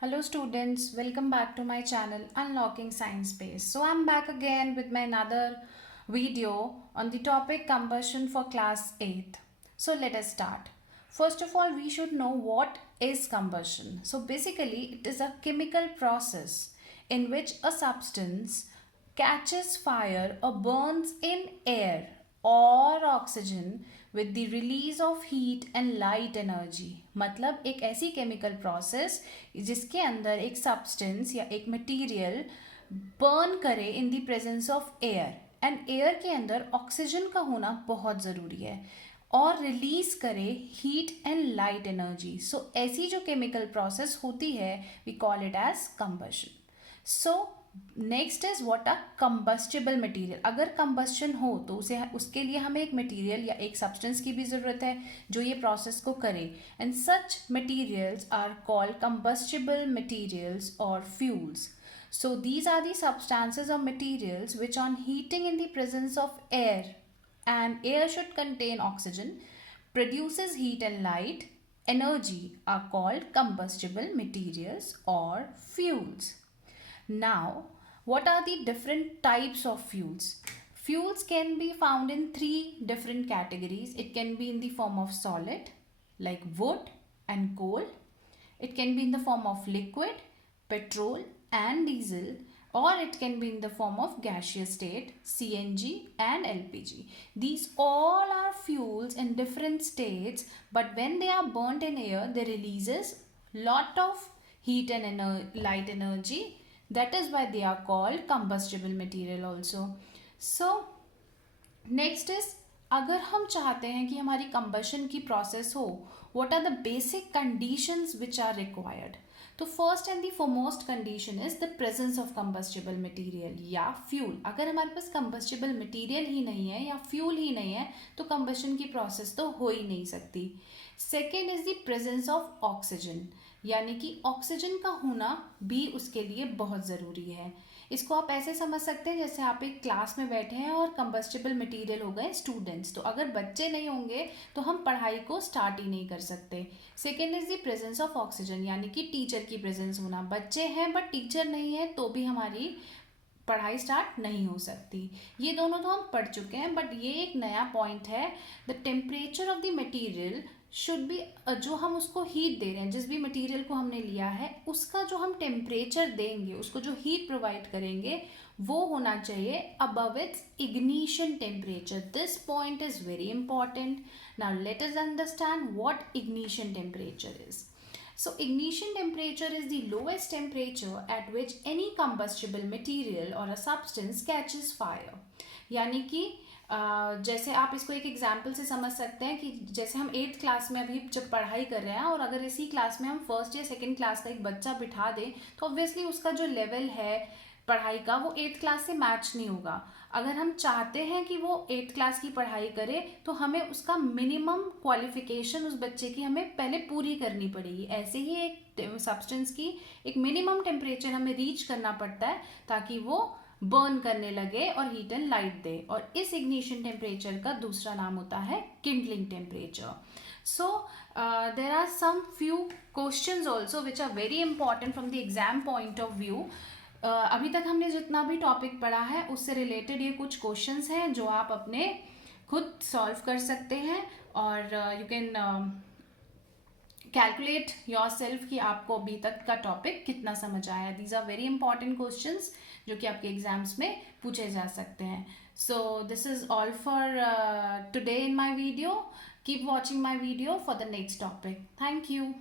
Hello students, welcome back to my channel Unlocking Science Space. So I'm back again with my another video on the topic combustion for class 8th. So let us start. First of all, we should know what is combustion. So basically it is a chemical process in which a substance catches fire or burns in air or oxygen with the release of heat and light energy. मतलब एक ऐसी chemical process जिसके अंदर एक substance या एक material burn करे in the presence of air and air के अंदर oxygen का होना बहुत ज़रूरी है और रिलीज करे heat and light energy. So ऐसी जो केमिकल प्रोसेस होती है we call it as combustion. So next is what a combustible material. अगर कंबस्शन हो तो उसके लिए हमें एक मटेरियल या एक सब्सटेंस की भी ज़रूरत है जो ये प्रोसेस को करे. And such materials are called combustible materials और fuels. So these are the substances or materials which on heating in the presence of air, and air should contain oxygen, produces heat and light energy, are called combustible materials or fuels. Now, what are the different types of fuels? Fuels can be found in three different categories. It can be in the form of solid like wood and coal. It can be in the form of liquid, petrol and diesel, or it can be in the form of gaseous state, CNG and LPG. These all are fuels in different states, but when they are burnt in air, they releases lot of heat and light energy. That is why they are called combustible material also. So next is अगर हम चाहते हैं कि हमारी combustion की process हो, what are the basic conditions which are required. तो first and the foremost condition is the presence of combustible material या फ्यूल. अगर हमारे पास कंबस्टिबल मटेरियल ही नहीं है या फ्यूल ही नहीं है तो कंबशन की प्रोसेस तो हो ही नहीं सकती. Second is the presence of oxygen, यानी कि ऑक्सीजन का होना भी उसके लिए बहुत ज़रूरी है. इसको आप ऐसे समझ सकते हैं जैसे आप एक क्लास में बैठे हैं और कंबस्टिबल मटेरियल हो गए स्टूडेंट्स. तो अगर बच्चे नहीं होंगे तो हम पढ़ाई को स्टार्ट ही नहीं कर सकते. Second is the presence of oxygen, यानी कि टीचर की प्रेजेंस होना. बच्चे हैं बट टीचर नहीं है तो भी हमारी पढ़ाई स्टार्ट नहीं हो सकती. ये दोनों तो हम पढ़ चुके हैं, बट ये एक नया पॉइंट है. The temperature of the material should be, जो हम उसको हीट दे रहे हैं, जिस भी मटेरियल को हमने लिया है उसका जो हम टेम्परेचर देंगे, उसको जो हीट प्रोवाइड करेंगे वो होना चाहिए above it's ignition temperature. This point is very important. Now let us understand what ignition temperature is. So ignition temperature is the lowest temperature at which any combustible material or a substance catches fire. यानी कि जैसे आप इसको एक example से समझ सकते हैं कि जैसे हम 8th क्लास में अभी जब पढ़ाई कर रहे हैं और अगर इसी क्लास में हम फर्स्ट या सेकेंड क्लास का एक बच्चा बिठा दें तो ऑब्वियसली उसका जो लेवल है पढ़ाई का वो 8th क्लास से मैच नहीं होगा. अगर हम चाहते हैं कि वो 8th क्लास की पढ़ाई करे तो हमें उसका मिनिमम क्वालिफिकेशन उस बच्चे की हमें पहले पूरी करनी पड़ेगी. ऐसे ही एक सब्सटेंस की एक मिनिमम टेम्परेचर हमें रीच करना पड़ता है ताकि वो बर्न करने लगे और हीट एंड लाइट दे. और इस इग्निशन टेम्परेचर का दूसरा नाम होता है kindling temperature. So there are some few questions also which are very important from the exam point of view. अभी तक हमने जितना भी टॉपिक पढ़ा है उससे रिलेटेड ये कुछ क्वेश्चंस हैं जो आप अपने खुद सॉल्व कर सकते हैं और you can calculate yourself कि आपको अभी तक का टॉपिक कितना समझ आया. These are very important questions जो कि आपके एग्जाम्स में पूछे जा सकते हैं. So this is all for today in my video. Keep watching my video for the next topic. Thank you.